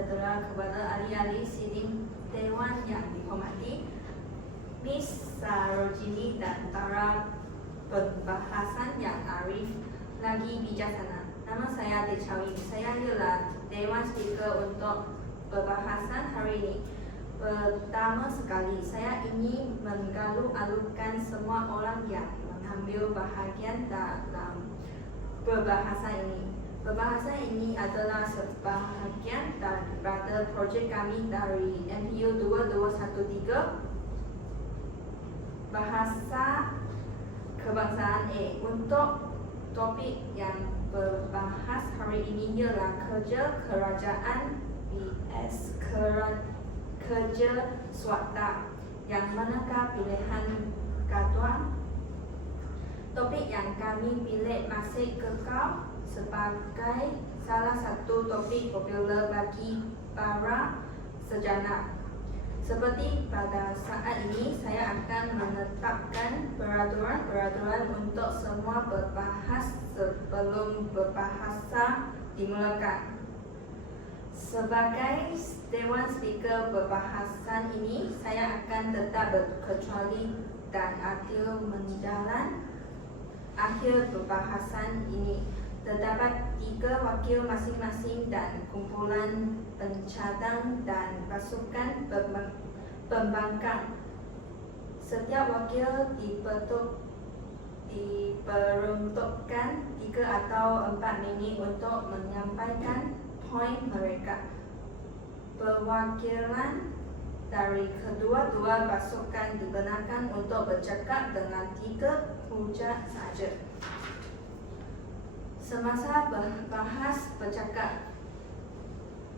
sejahtera kepada ahli-ahli sidang Dewan yang dihormati, Miss Sarojini dan para pembahasan yang arif lagi bijaksana. Nama saya Dechawi. Saya adalah Dewan Speaker untuk pembahasan hari ini. Pertama sekali, saya ingin mengalu-alukan semua orang yang mengambil bahagian dalam perbahasan ini. Perbahasan ini adalah sebahagian daripada projek kami dari MPU 2213 Bahasa Kebangsaan A. Untuk topik yang berbahas hari ini ialah kerja kerajaan vs kerja swasta, yang manakah pilihan katuan? Topik yang kami pilih masih kekal sebagai salah satu topik popular bagi para sejarah. Seperti pada saat ini, saya akan menetapkan peraturan-peraturan untuk semua berbahas sebelum berbahasa dimulakan. Sebagai Dewan Speaker perbahasan ini, saya akan tetap berkecuali dan adil menjalan akhir perbahasan ini. Terdapat 3 wakil masing-masing dan kumpulan pencadang dan pasukan pembangkang. Setiap wakil diperuntukkan 3 atau 4 minit untuk menyampaikan poin mereka. Perwakilan dari kedua-dua pasukan dibenarkan untuk bercakap dengan 3 hujah saja. Semasa bahas bercakap,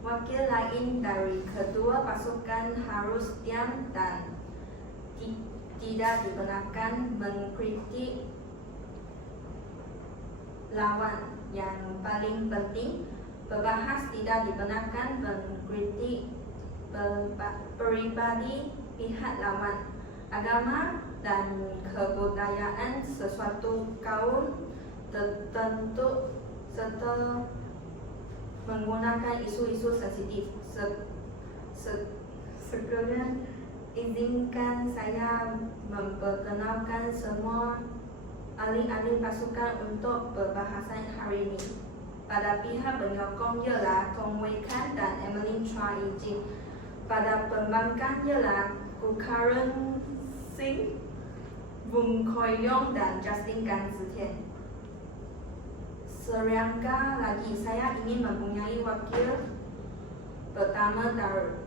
wakil lain dari kedua pasukan harus diam dan tidak dibenarkan mengkritik lawan. Yang paling penting, pembahas tidak dibenarkan mengkritik peribadi pihak lawan, agama dan kebudayaan sesuatu kaum tertentu, serta menggunakan isu-isu sensitif. Sekalian izinkan saya memperkenalkan semua ahli-ahli pasukan untuk perbahasan hari ini. Pada pihak penyokong ialah Tong Wei Kan dan Emmeline Chua Yi-jin. Pada pembangkang ialah Karen Singh, Wong Koi Yong dan Justin Gan Zitian. Serangga lagi, saya ingin mempunyai wakil pertama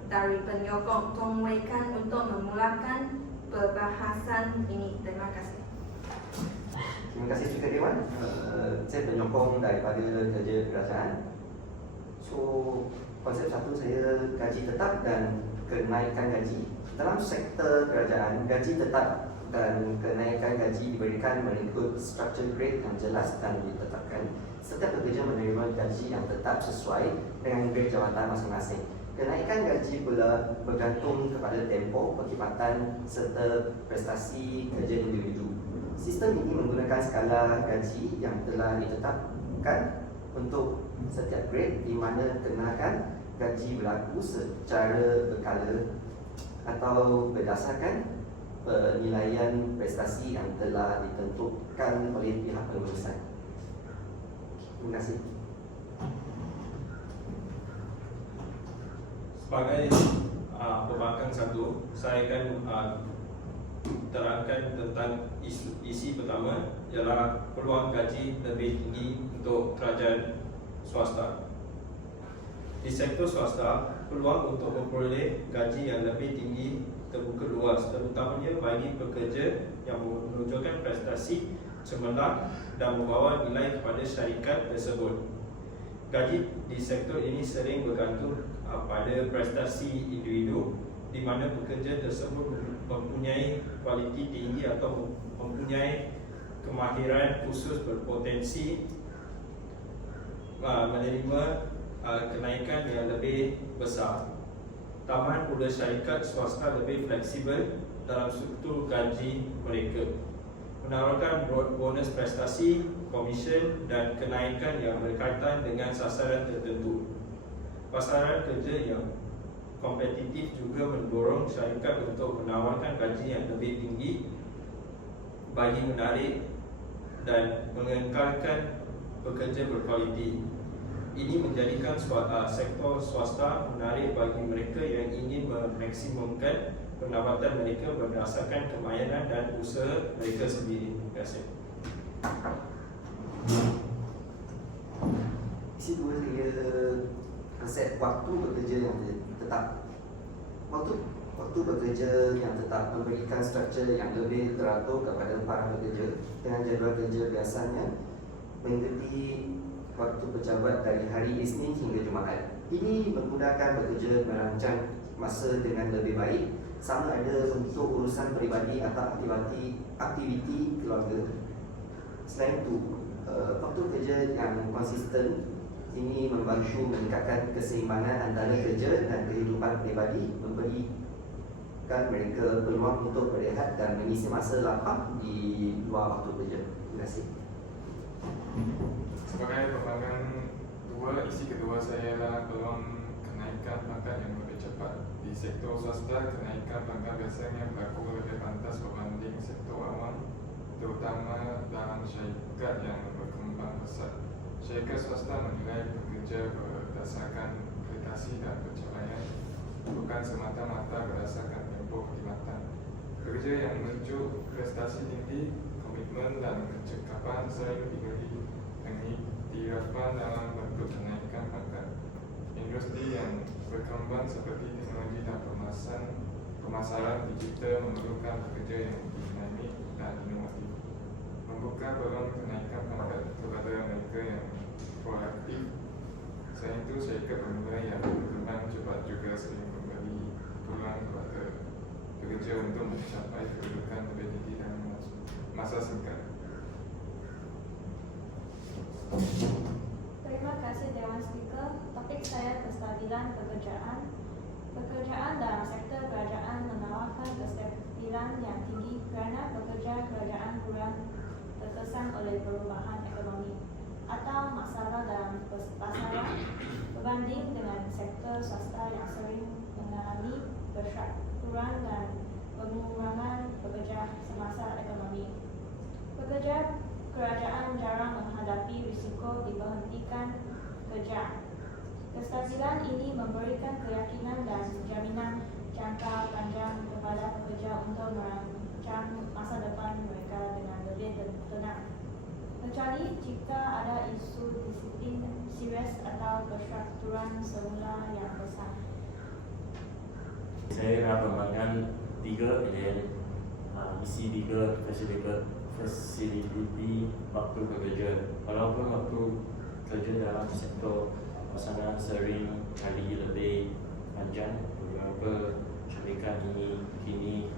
dari penyokong Tong Wei Kan untuk memulakan perbahasan ini. Terima kasih. Terima kasih juga Dewan. Saya penyokong daripada kerja kerajaan. So, konsep satu saya gaji tetap dan kenaikan gaji. Dalam sektor kerajaan, gaji tetap dan kenaikan gaji diberikan mengikut structure grade yang jelas dan ditetapkan. Setiap pekerja menerima gaji yang tetap sesuai dengan grade jawatan masing-masing. Kenaikan gaji pula bergantung kepada tempoh perkhidmatan serta prestasi kerja individu. Sistem ini menggunakan skala gaji yang telah ditetapkan untuk setiap grade, di mana kenaikan gaji berlaku secara berkala atau berdasarkan penilaian prestasi yang telah ditentukan oleh pihak pengurusan. Terima kasih. Sebagai pembangkang satu, saya akan terangkan tentang isi pertama, ialah peluang gaji lebih tinggi untuk kerajaan swasta. Di sektor swasta, peluang untuk memperoleh gaji yang lebih tinggi terbuka luas, terutamanya bagi pekerja yang menunjukkan prestasi cemerlang dan membawa nilai kepada syarikat tersebut. Gaji di sektor ini sering bergantung pada prestasi individu, di mana pekerja tersebut mempunyai kualiti tinggi atau mempunyai kemahiran khusus berpotensi menerima kenaikan yang lebih besar. Tambahan pula syarikat swasta lebih fleksibel dalam struktur gaji mereka, menawarkan bonus prestasi, komisen dan kenaikan yang berkaitan dengan sasaran tertentu. pasaran kerja yang kompetitif juga mendorong syarikat untuk menawarkan gaji yang lebih tinggi bagi menarik dan mengekalkan pekerja berkualiti. Ini menjadikan sektor swasta menarik bagi mereka yang ingin memaksimumkan pendapatan mereka berdasarkan kemahiran dan usaha mereka sendiri. Terima kasih. Isi dua saya konsep waktu bekerja yang tetap. Waktu bekerja yang tetap memberikan struktur yang lebih teratur kepada para pekerja dengan jadual kerja biasanya mengikuti waktu pejabat dari hari Isnin hingga Jumaat. Ini memudahkan bekerja merancang masa dengan lebih baik, sama ada untuk urusan peribadi atau aktiviti keluarga. Selain itu, waktu kerja yang konsisten ini membantu meningkatkan keseimbangan antara kerja dan kehidupan peribadi, memberikan mereka peluang untuk berehat dan mengisi masa lapang di luar waktu kerja. Terima kasih. Sebagai perkembangan isi kedua saya adalah peluang kenaikan pangkat yang lebih cepat. Di sektor swasta, kenaikan pangkat biasanya berlaku lebih pantas berbanding sektor awam, terutama dalam syarikat yang berkembang pesat. Syarikat swasta menilai pekerja berdasarkan akreditasi dan pencapaian, bukan semata-mata berdasarkan tempoh perkhidmatan. Pekerja yang menuju prestasi tinggi, komitmen dan kecekapan sering diharapkan dalam bentuk kenaikan pangkat. Industri yang berkembang seperti teknologi dan pemasaran digital memerlukan pekerja yang dinamik dan inovatif, membuka peluang kenaikan pangkat kepada mereka yang proaktif. Selain itu, syarikat pemula yang berkembang cepat juga sering memberi peluang kepada pekerja untuk mencapai kedudukan lebih tinggi dalam masa singkat. Terima kasih Dewan Speaker. Topik saya kestabilan pekerjaan. Pekerjaan dalam sektor kerajaan menawarkan kestabilan yang tinggi kerana pekerja kerajaan kurang terkesan oleh perubahan ekonomi atau masalah dalam pasaran berbanding dengan sektor swasta yang sering mengalami persyaratan dan pengurangan pekerja semasa ekonomi. Pekerja kerajaan jarang menghadapi risiko diberhentikan kerja. Kestabilan ini memberikan keyakinan dan jaminan jangka panjang kepada pekerja untuk merancang masa depan mereka dengan lebih tenang. Kecuali jika ada isu disiplin serius atau persyaratan semula yang besar. Saya nak perkembangan 3 dan isi 3 fasiliti waktu bekerja. Walaupun waktu kerja dalam sektor pasangan sering kali lebih panjang, beberapa syarikat ini kini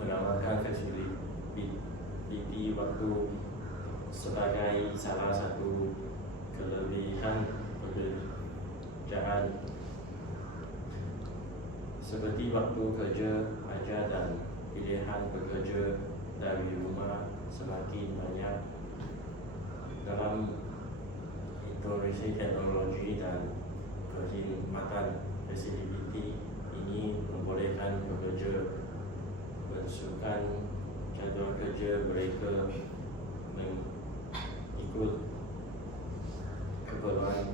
menawarkan fleksibiliti waktu sebagai salah satu kelebihan pekerjaan, seperti waktu kerja ajar dan pilihan bekerja dari rumah semakin banyak. Dalam interaksi teknologi dan kekhidmatan, fasiliti ini membolehkan pekerja menentukan jadual kerja mereka mengikut keperluan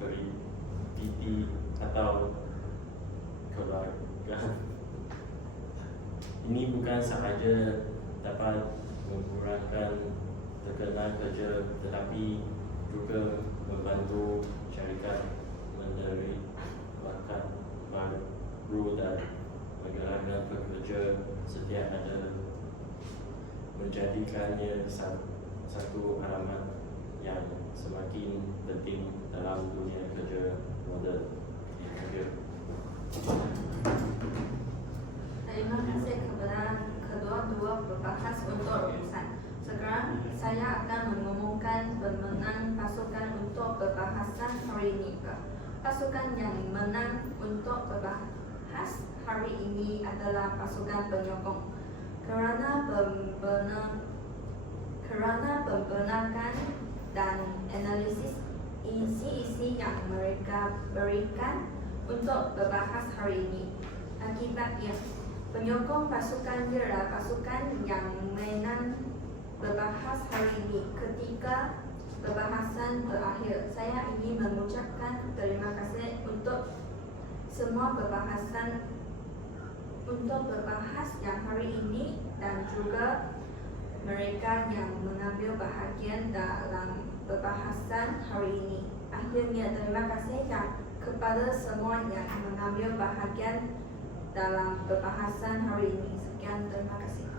peribadi atau keluarga. Ini bukan sahaja dapat mengurangkan tekanan kerja, tetapi juga membantu syarikat menerima bakat baru dan menggerakkan pekerja setiap ada, menjadikannya satu alamat yang semakin penting dalam dunia kerja moden. Terima kasih kepada kedua-dua pembahas untuk rumusan. Sekarang saya akan mengumumkan pemenang pasukan untuk perbahasan hari ini. Pasukan yang menang untuk berbahas hari ini adalah pasukan penyokong. Kerana pembenaran dan analisis isi-isi yang mereka berikan untuk berbahas hari ini. Akibatnya, penyokong pasukan ialah pasukan yang mainan berbahas hari ini. Ketika perbahasan berakhir, saya ingin mengucapkan terima kasih untuk semua perbahasan untuk berbahas yang hari ini dan juga mereka yang mengambil bahagian dalam perbahasan hari ini. Akhirnya, terima kasih kepada semua yang mengambil bahagian dalam perbahasan hari ini. Sekian, terima kasih.